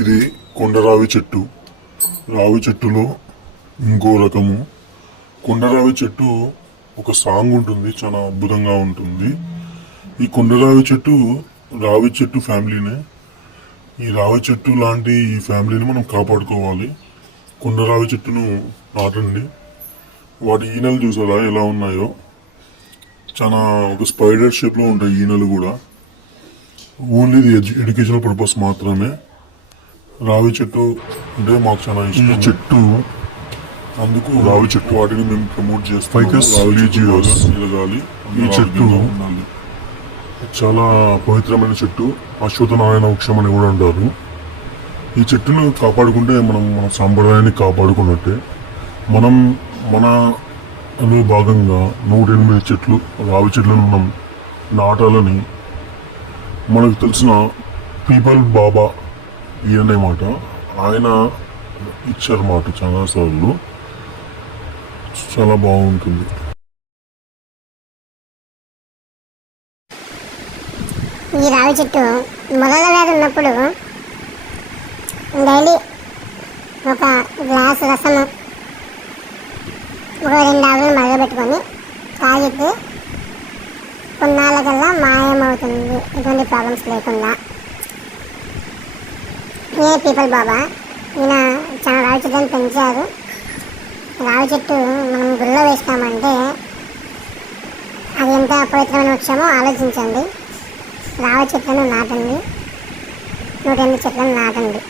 ఇది కొండరావి చెట్టు. రావి చెట్టులో ఇంకో రకము. కొండరావి చెట్టు ఒక సాంగ్ ఉంటుంది, చాలా అద్భుతంగా ఉంటుంది. ఈ కొండరావి చెట్టు రావి చెట్టు ఫ్యామిలీనే. ఈ రావి చెట్టు లాంటి ఈ ఫ్యామిలీని మనం కాపాడుకోవాలి. కొండరావి చెట్టును నాటండి. వాటి ఈనెలు చూసారా ఎలా ఉన్నాయో, చాలా ఒక స్పైడర్ షేప్ లో ఉంటాయి ఈనెలు కూడా. ఓన్లీ ఇది ఎడ్యుకేషనల్ పర్పస్ మాత్రమే. రావి చెట్టు అంటే మాకు చాలా ఇష్టం. ఈ చెట్టు అందుకు రావి చెట్టు వాటిని మేము ప్రమోట్ చేస్తాం. ఈ చెట్టు చాలా పవిత్రమైన చెట్టు. అశ్వత్థనారాయణ వృక్షం అని కూడా అంటారు. ఈ చెట్టును కాపాడుకుంటే మనం మన సాంప్రదాయాన్ని కాపాడుకున్నట్టే. మనలో భాగంగా 108 చెట్లు రావి చెట్లను మనం నాటాలని మనకు తెలిసిన పీపుల్ బాబా ఈయనే మాట, ఆయన ఇచ్చారు మాట చాలా సార్లు. చాలా బాగుంటుంది. ఈ రావి చెట్టు మొదల వ్యాధి ఉన్నప్పుడు డైలీ ఒక గ్లాసు రసము ఒక 2 ఆవులను మరగబెట్టుకొని తాగితే కొన్నాళ్ళకల్లా మాయమవుతుంది, ఎటువంటి ప్రాబ్లమ్స్ లేకుండా. ఏ పీపుల్ బాబా ఈయన చాలా రావి చెట్టుని పెంచారు. రావి చెట్టు మనం గుళ్ళో వేస్తామంటే అది ఎంత అపవిత్రమైన వృక్షమో ఆలోచించండి. రావి చెట్లను నాటండి, 108 చెట్లను నాటండి.